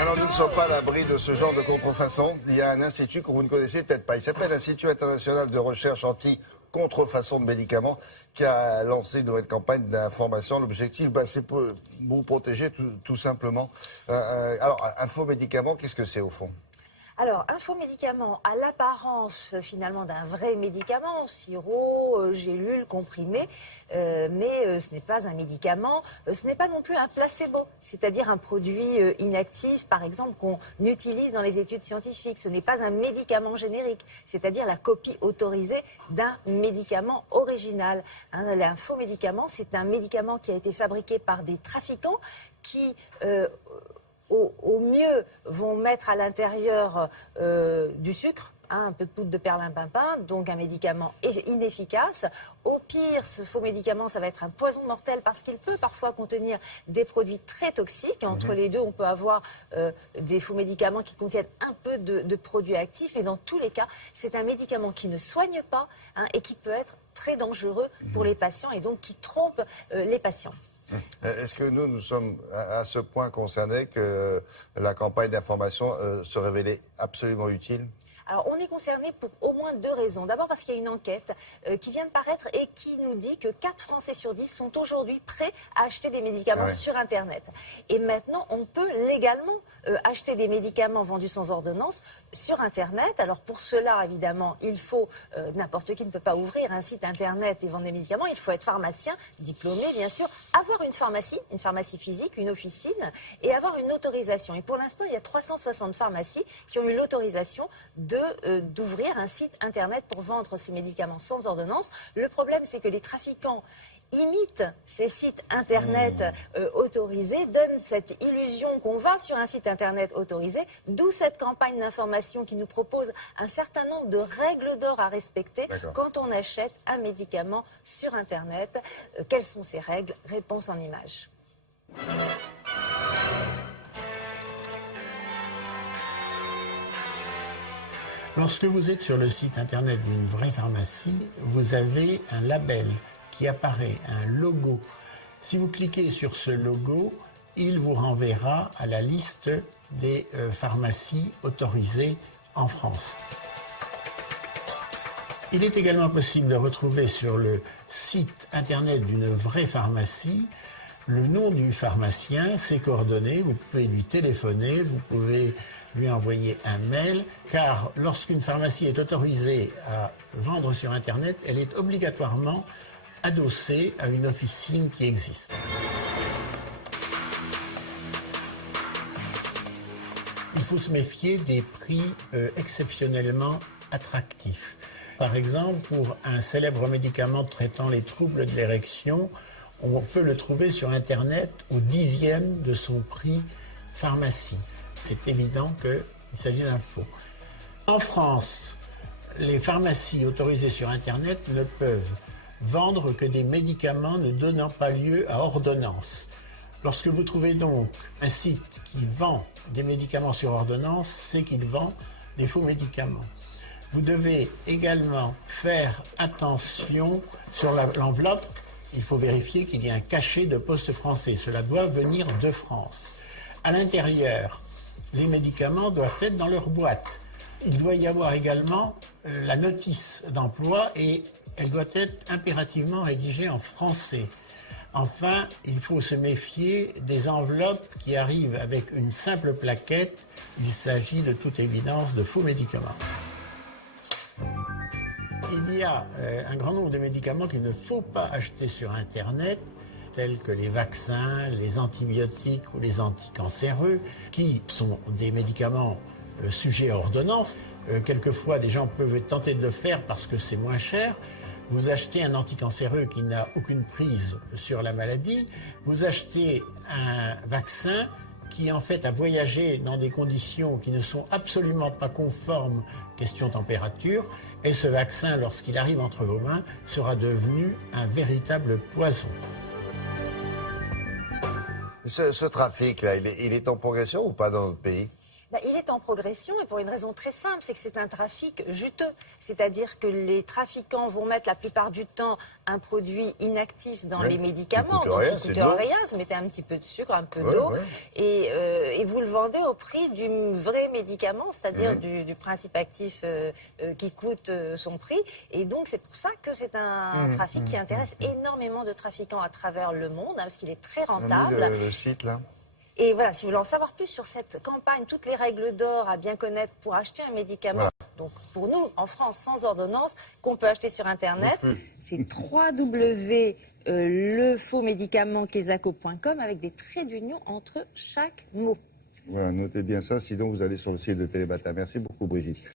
Alors, nous ne sommes pas à l'abri de ce genre de contrefaçon. Il y a un institut que vous ne connaissez peut-être pas. Il s'appelle l'Institut international de recherche anti-contrefaçon de médicaments qui a lancé une nouvelle campagne d'information. L'objectif, c'est pour vous protéger tout simplement. Alors, un faux médicament, qu'est-ce que c'est au fond ? Alors, un faux médicament a l'apparence finalement d'un vrai médicament, sirop, gélule, comprimé, mais ce n'est pas un médicament, ce n'est pas non plus un placebo, c'est-à-dire un produit inactif, par exemple, qu'on utilise dans les études scientifiques. Ce n'est pas un médicament générique, c'est-à-dire la copie autorisée d'un médicament original. Un faux médicament, c'est un médicament qui a été fabriqué par des trafiquants qui... Au mieux, vont mettre à l'intérieur du sucre, un peu de poudre de perlimpinpin, donc un médicament inefficace. Au pire, ce faux médicament, ça va être un poison mortel parce qu'il peut parfois contenir des produits très toxiques. Entre les deux, on peut avoir des faux médicaments qui contiennent un peu de produits actifs. Et dans tous les cas, c'est un médicament qui ne soigne pas et qui peut être très dangereux pour les patients et donc qui trompe les patients. Est-ce que nous sommes à ce point concernés que la campagne d'information se révélait absolument utile ? Alors, on est concerné pour au moins 2 raisons. D'abord parce qu'il y a une enquête qui vient de paraître et qui nous dit que 4 Français sur 10 sont aujourd'hui prêts à acheter des médicaments sur Internet. Et maintenant, on peut légalement acheter des médicaments vendus sans ordonnance sur Internet. Alors, pour cela, évidemment, il faut, n'importe qui ne peut pas ouvrir un site Internet et vendre des médicaments. Il faut être pharmacien, diplômé, bien sûr, avoir une pharmacie physique, une officine, et avoir une autorisation. Et pour l'instant, il y a 360 pharmacies qui ont eu l'autorisation d'ouvrir un site Internet pour vendre ces médicaments sans ordonnance. Le problème, c'est que les trafiquants imitent ces sites Internet autorisés, donnent cette illusion qu'on va sur un site Internet autorisé, d'où cette campagne d'information qui nous propose un certain nombre de règles d'or à respecter quand on achète un médicament sur Internet. Quelles sont ces règles ? Réponse en images. Lorsque vous êtes sur le site Internet d'une vraie pharmacie, vous avez un label qui apparaît, un logo. Si vous cliquez sur ce logo, il vous renverra à la liste des pharmacies autorisées en France. Il est également possible de retrouver sur le site Internet d'une vraie pharmacie le nom du pharmacien, ses coordonnées, vous pouvez lui téléphoner, vous pouvez lui envoyer un mail, car lorsqu'une pharmacie est autorisée à vendre sur Internet, elle est obligatoirement adossée à une officine qui existe. Il faut se méfier des prix exceptionnellement attractifs. Par exemple, pour un célèbre médicament traitant les troubles de l'érection, on peut le trouver sur Internet au 10e de son prix pharmacie. C'est évident qu'il s'agit d'un faux. En France, les pharmacies autorisées sur Internet ne peuvent vendre que des médicaments ne donnant pas lieu à ordonnance. Lorsque vous trouvez donc un site qui vend des médicaments sur ordonnance, c'est qu'il vend des faux médicaments. Vous devez également faire attention sur l'enveloppe. Il faut vérifier qu'il y a un cachet de poste français. Cela doit venir de France. À l'intérieur, les médicaments doivent être dans leur boîte. Il doit y avoir également la notice d'emploi et elle doit être impérativement rédigée en français. Enfin, il faut se méfier des enveloppes qui arrivent avec une simple plaquette. Il s'agit de toute évidence de faux médicaments. Il y a un grand nombre de médicaments qu'il ne faut pas acheter sur Internet, tels que les vaccins, les antibiotiques ou les anticancéreux, qui sont des médicaments sujets à ordonnance. Quelquefois, des gens peuvent être tentés de le faire parce que c'est moins cher. Vous achetez un anticancéreux qui n'a aucune prise sur la maladie. Vous achetez un vaccin qui en fait a voyagé dans des conditions qui ne sont absolument pas conformes, question température, et ce vaccin, lorsqu'il arrive entre vos mains, sera devenu un véritable poison. Ce trafic-là, il est en progression ou pas dans notre pays ? Il est en progression et pour une raison très simple, c'est que c'est un trafic juteux. C'est-à-dire que les trafiquants vont mettre la plupart du temps un produit inactif dans les médicaments. Qui Donc rien, il c'est coûte de l'eau. rien, vous mettez un petit peu de sucre, un peu Ouais, d'eau ouais. et vous le vendez au prix du vrai médicament, c'est-à-dire du principe actif qui coûte son prix. Et donc c'est pour ça que c'est un trafic qui intéresse énormément de trafiquants à travers le monde, parce qu'il est très On a mis rentable. le site là. Et voilà, si vous voulez en savoir plus sur cette campagne, toutes les règles d'or à bien connaître pour acheter un médicament, donc pour nous, en France, sans ordonnance, qu'on peut acheter sur Internet, c'est www.lefausmédicamentquesaco.com avec des traits d'union entre chaque mot. Voilà, notez bien ça, sinon vous allez sur le site de Télébata. Merci beaucoup Brigitte.